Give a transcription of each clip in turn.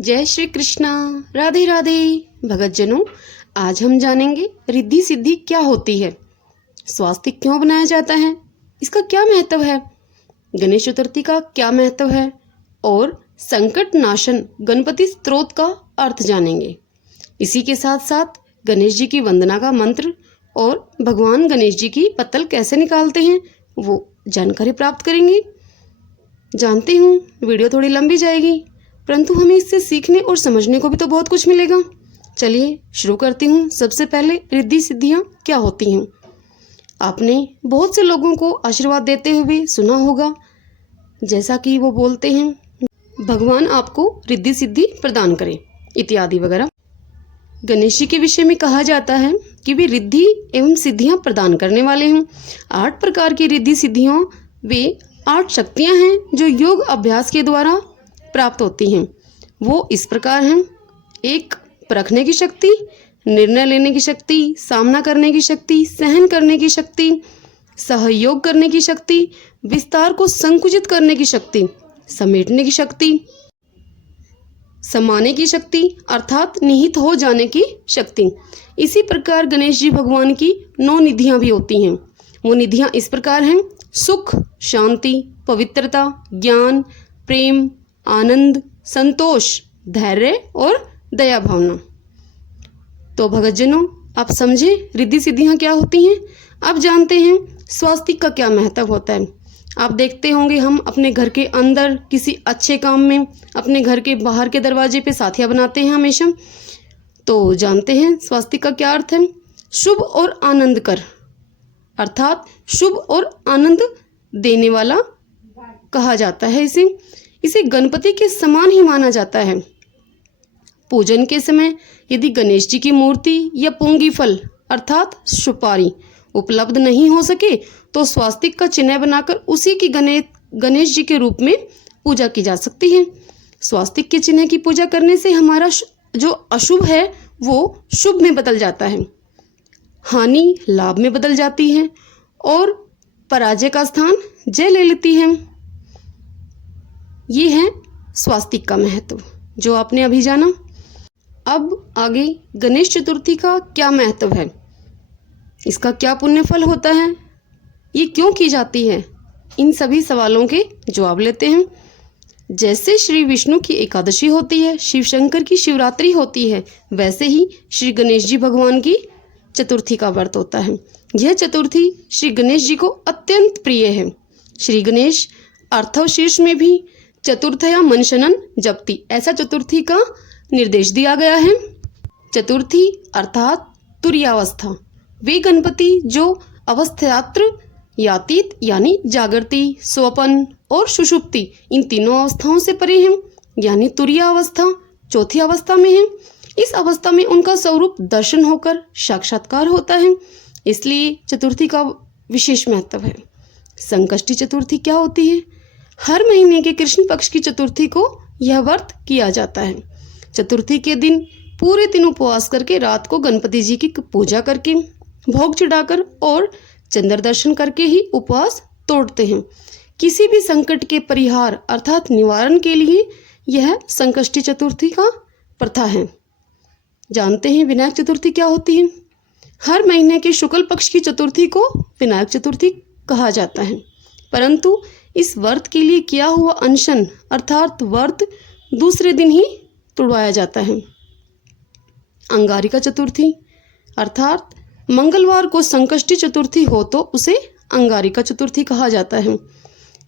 जय श्री कृष्णा। राधे राधे भगतजनों, आज हम जानेंगे रिद्धि सिद्धि क्या होती है, स्वास्तिक क्यों बनाया जाता है, इसका क्या महत्व है, गणेश चतुर्थी का क्या महत्व है और संकट नाशन गणपति स्तोत्र का अर्थ जानेंगे। इसी के साथ साथ गणेश जी की वंदना का मंत्र और भगवान गणेश जी की पत्तल कैसे निकालते हैं वो जानकारी प्राप्त करेंगे। जानती हूँ वीडियो थोड़ी लंबी जाएगी, परंतु हमें इससे सीखने और समझने को भी तो बहुत कुछ मिलेगा। चलिए शुरू करती हूँ। सबसे पहले रिद्धि सिद्धियाँ क्या होती हैं। आपने बहुत से लोगों को आशीर्वाद देते हुए सुना होगा, जैसा कि वो बोलते हैं भगवान आपको रिद्धि सिद्धि प्रदान करे इत्यादि वगैरह। गणेश जी के विषय में कहा जाता है कि वे रिद्धि एवं सिद्धियां प्रदान करने वाले हैं। 8 प्रकार की रिद्धि सिद्धियों वे 8 शक्तियां हैं जो योग अभ्यास के द्वारा प्राप्त होती हैं। वो इस प्रकार हैं: 1 परखने की शक्ति, निर्णय लेने की शक्ति, सामना करने की शक्ति, सहन करने की शक्ति, सहयोग करने की शक्ति, विस्तार को संकुचित करने की शक्ति, समेटने की शक्ति, समाने की शक्ति अर्थात निहित हो जाने की शक्ति। इसी प्रकार गणेश जी भगवान की 9 निधियां भी होती हैं। वो निधियां इस प्रकार हैं: सुख, शांति, पवित्रता, ज्ञान, प्रेम, आनंद, संतोष, धैर्य और दया भावना। तो भगतजनों, आप समझे रिद्धि सिद्धियां क्या होती हैं। अब जानते हैं स्वास्तिक का क्या महत्व होता है। आप देखते होंगे हम अपने घर के अंदर किसी अच्छे काम में, अपने घर के बाहर के दरवाजे पे साथिया बनाते हैं हमेशा। तो जानते हैं स्वास्तिक का क्या अर्थ है। शुभ और आनंद कर अर्थात शुभ और आनंद देने वाला कहा जाता है। इसे गणपति के समान ही माना जाता है। पूजन के समय यदि गणेश जी की मूर्ति या पुंगी फल अर्थात सुपारी उपलब्ध नहीं हो सके तो स्वास्तिक का चिन्ह बनाकर उसी की गणेश जी के रूप में पूजा की जा सकती है। स्वास्तिक के चिन्ह की पूजा करने से हमारा जो अशुभ है वो शुभ में बदल जाता है, हानि लाभ में बदल जाती है और पराजय का स्थान जय ले लेती है। ये है स्वास्तिक का महत्व जो आपने अभी जाना। अब आगे गणेश चतुर्थी का क्या महत्व है, इसका क्या पुण्य फल होता है, ये क्यों की जाती है, इन सभी सवालों के जवाब लेते हैं। जैसे श्री विष्णु की एकादशी होती है, शिव शंकर की शिवरात्रि होती है, वैसे ही श्री गणेश जी भगवान की चतुर्थी का व्रत होता है। यह चतुर्थी श्री गणेश जी को अत्यंत प्रिय है। श्री गणेश अर्थव शीर्ष में भी चतुर्थया मनशनन जपति ऐसा चतुर्थी का निर्देश दिया गया है। चतुर्थी अर्थात तुरीयावस्था, वे गणपति जो अवस्थात्र यातीत यानी जागृति, स्वपन और सुषुप्ति इन तीनों अवस्थाओं से परे हैं, यानी तुरीय अवस्था चौथी अवस्था में है। इस अवस्था में उनका स्वरूप दर्शन होकर साक्षात्कार होता है, इसलिए चतुर्थी का विशेष महत्व है। संकष्टी चतुर्थी क्या होती है। हर महीने के कृष्ण पक्ष की चतुर्थी को यह व्रत किया जाता है। चतुर्थी के दिन पूरे दिन उपवास करके रात को गणपति जी की पूजा करके भोग चढ़ाकर और चंद्र दर्शन करके ही उपवास तोड़ते हैं। किसी भी संकट के परिहार अर्थात निवारण के लिए यह संकष्टी चतुर्थी का प्रथा है। जानते हैं विनायक चतुर्थी क्या होती है। हर महीने के शुक्ल पक्ष की चतुर्थी को विनायक चतुर्थी कहा जाता है, परंतु इस व्रत के लिए किया हुआ अनशन अर्थात व्रत दूसरे दिन ही तुड़वाया जाता है। अंगारिका चतुर्थी अर्थात मंगलवार को संकष्टी चतुर्थी हो तो उसे अंगारिका चतुर्थी कहा जाता है।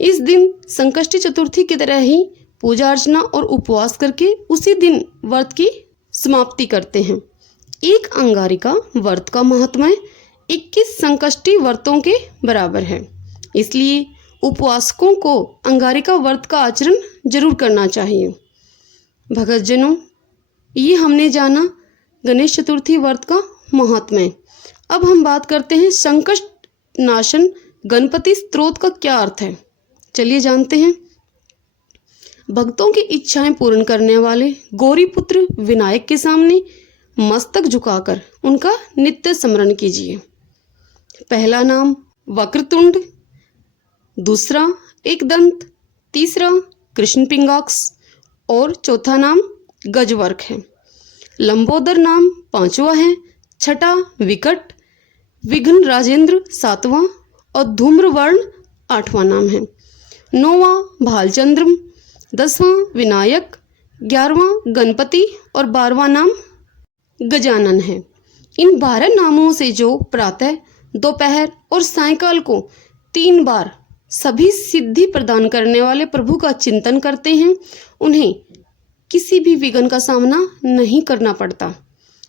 इस दिन संकष्टी चतुर्थी की तरह ही पूजा अर्चना और उपवास करके उसी दिन व्रत की समाप्ति करते हैं। एक अंगारिका व्रत का महात्म्य 21 संकष्टी व्रतों के बराबर है, इसलिए उपवासकों को अंगारिका व्रत का आचरण जरूर करना चाहिए। भगतजनों, ये हमने जाना गणेश चतुर्थी व्रत का महात्म्य। अब हम बात करते हैं संकट नाशन गणपति स्तोत्र का क्या अर्थ है। चलिए जानते हैं। भक्तों की इच्छाएं पूर्ण करने वाले गौरी पुत्र विनायक के सामने मस्तक झुकाकर उनका नित्य स्मरण कीजिए। पहला नाम वक्रतुंड, दूसरा एकदंत, तीसरा कृष्ण पिंगाक्ष और चौथा नाम गजवर्क है। लंबोदर नाम 5वां है, छठा विकट, विघ्न राजेंद्र 7वां और धूम्रवर्ण 8वां नाम है। 9वां भालचंद्र, 10वां विनायक, 11वां गणपति और 12वां नाम गजानन है। इन 12 नामों से जो प्रातः, दोपहर और सायंकाल को 3 बार सभी सिद्धि प्रदान करने वाले प्रभु का चिंतन करते हैं, उन्हें किसी भी विघ्न का सामना नहीं करना पड़ता।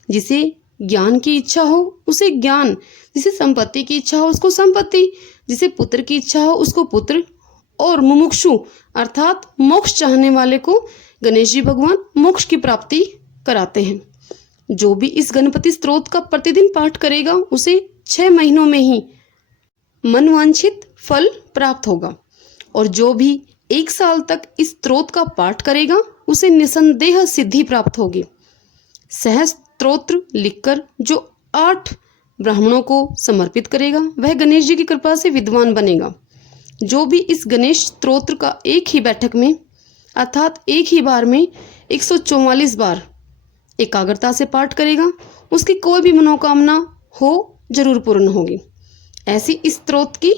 जिसे ज्ञान की इच्छा हो उसे ज्ञान, जिसे संपत्ति की इच्छा हो उसको संपत्ति, जिसे पुत्र की इच्छा हो उसको पुत्र, और मुमुक्षु अर्थात मोक्ष चाहने वाले को गणेश जी भगवान मोक्ष की प्राप्ति कराते हैं। जो भी इस गणपति स्तोत्र का प्रतिदिन पाठ करेगा उसे 6 महीनों में ही मनवांछित फल प्राप्त होगा, और जो भी 1 साल तक इस स्तोत्र का पाठ करेगा उसे निसंदेह सिद्धि प्राप्त होगी। सहज स्तोत्र लिखकर जो 8 ब्राह्मणों को समर्पित करेगा वह गणेश जी की कृपा से विद्वान बनेगा। जो भी इस गणेश स्तोत्र का एक ही बैठक में अर्थात एक ही बार में 144 बार एकाग्रता से पाठ करेगा उसकी कोई भी मनोकामना हो जरूर पूर्ण होगी। ऐसी इस स्तोत्र की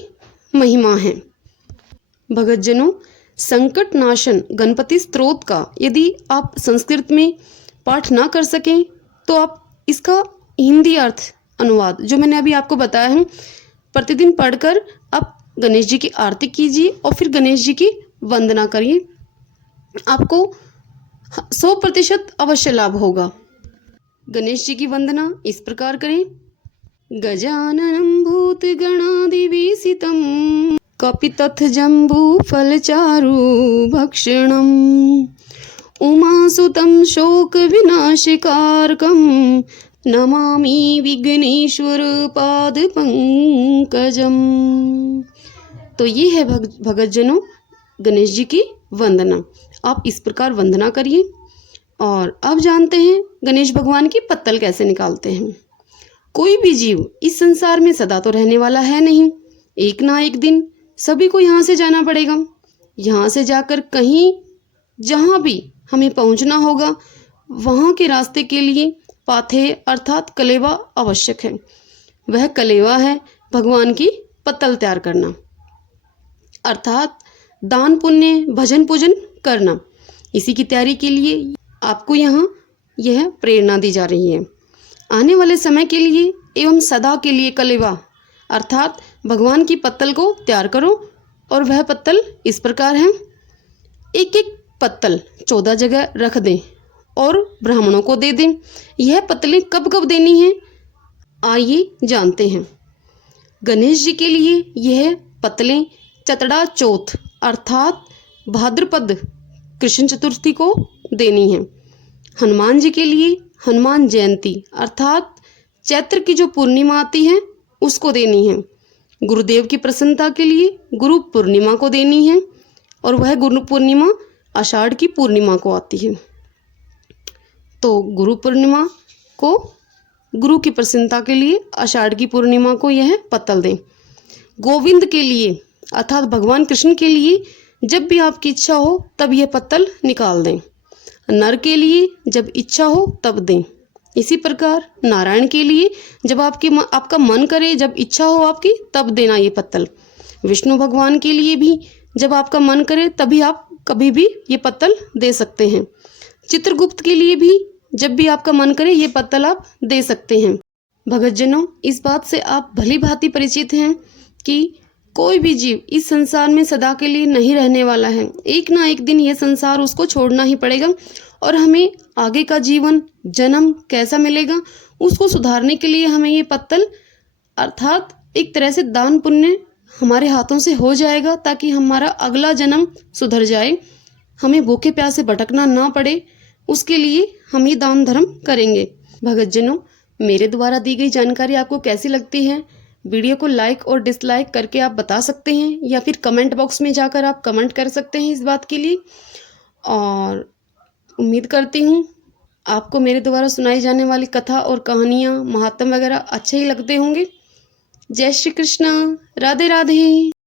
महिमा है। भगतजनों, संकट नाशन गणपति स्तोत्र का यदि आप संस्कृत में पाठ ना कर सकें तो आप इसका हिंदी अर्थ अनुवाद जो मैंने अभी आपको बताया है प्रतिदिन पढ़कर आप गणेश जी की आरती कीजिए और फिर गणेश जी की वंदना करिए। आपको 100% अवश्य लाभ होगा। गणेश जी की वंदना इस प्रकार करें। गजाननं भूतगणादिवीसितं कपितथ जम्बूफलचारु भक्षणम् उमासुतं शोकविनाशकारकं नमामि विघ्नेश्वर पादपंकजम। तो ये है भगतजनों गणेश जी की वंदना। आप इस प्रकार वंदना करिए। और अब जानते हैं गणेश भगवान की पत्तल कैसे निकालते हैं। कोई भी जीव इस संसार में सदा तो रहने वाला है नहीं, एक ना एक दिन सभी को यहाँ से जाना पड़ेगा। यहाँ से जाकर कहीं जहाँ भी हमें पहुँचना होगा वहाँ के रास्ते के लिए पाथे अर्थात कलेवा आवश्यक है। वह कलेवा है भगवान की पत्तल तैयार करना अर्थात दान पुण्य भजन पूजन करना। इसी की तैयारी के लिए आपको यहाँ यह प्रेरणा दी जा रही है। आने वाले समय के लिए एवं सदा के लिए कलेवा अर्थात भगवान की पत्तल को तैयार करो। और वह पत्तल इस प्रकार है। एक एक पत्तल 14 जगह रख दें और ब्राह्मणों को दे दें। यह पत्तलें कब कब देनी है आइए जानते हैं। गणेश जी के लिए यह पत्तलें चतड़ा चौथ अर्थात भाद्रपद कृष्ण चतुर्थी को देनी है। हनुमान जी के लिए हनुमान जयंती अर्थात चैत्र की जो पूर्णिमा आती है उसको देनी है। गुरुदेव की प्रसन्नता के लिए गुरु पूर्णिमा को देनी है और वह गुरु पूर्णिमा आषाढ़ की पूर्णिमा को आती है। तो गुरु पूर्णिमा को गुरु की प्रसन्नता के लिए आषाढ़ की पूर्णिमा को यह पत्तल दें। गोविंद के लिए अर्थात भगवान कृष्ण के लिए जब भी आपकी इच्छा हो तब यह पत्तल निकाल दें। नर के लिए जब इच्छा हो तब दें। इसी प्रकार नारायण के लिए जब आपका मन करे जब इच्छा हो आपकी तब देना ये पत्तल। विष्णु भगवान के लिए भी जब आपका मन करे तभी आप कभी भी ये पत्तल दे सकते हैं। चित्रगुप्त के लिए भी जब भी आपका मन करे ये पत्तल आप दे सकते हैं। भगतजनों, इस बात से आप भली भांति परिचित हैं कि कोई भी जीव इस संसार में सदा के लिए नहीं रहने वाला है। एक ना एक दिन ये संसार उसको छोड़ना ही पड़ेगा और हमें आगे का जीवन जन्म कैसा मिलेगा उसको सुधारने के लिए हमें ये पत्तल अर्थात एक तरह से दान पुण्य हमारे हाथों से हो जाएगा ताकि हमारा अगला जन्म सुधर जाए, हमें भूखे प्यासे भटकना ना पड़े। उसके लिए हम ये दान धर्म करेंगे। भगतजनों, मेरे द्वारा दी गई जानकारी आपको कैसी लगती है? वीडियो को लाइक और डिसलाइक करके आप बता सकते हैं या फिर कमेंट बॉक्स में जाकर आप कमेंट कर सकते हैं इस बात के लिए। और उम्मीद करती हूँ आपको मेरे द्वारा सुनाई जाने वाली कथा और कहानियाँ महात्म वगैरह अच्छे ही लगते होंगे। जय श्री कृष्णा, राधे राधे।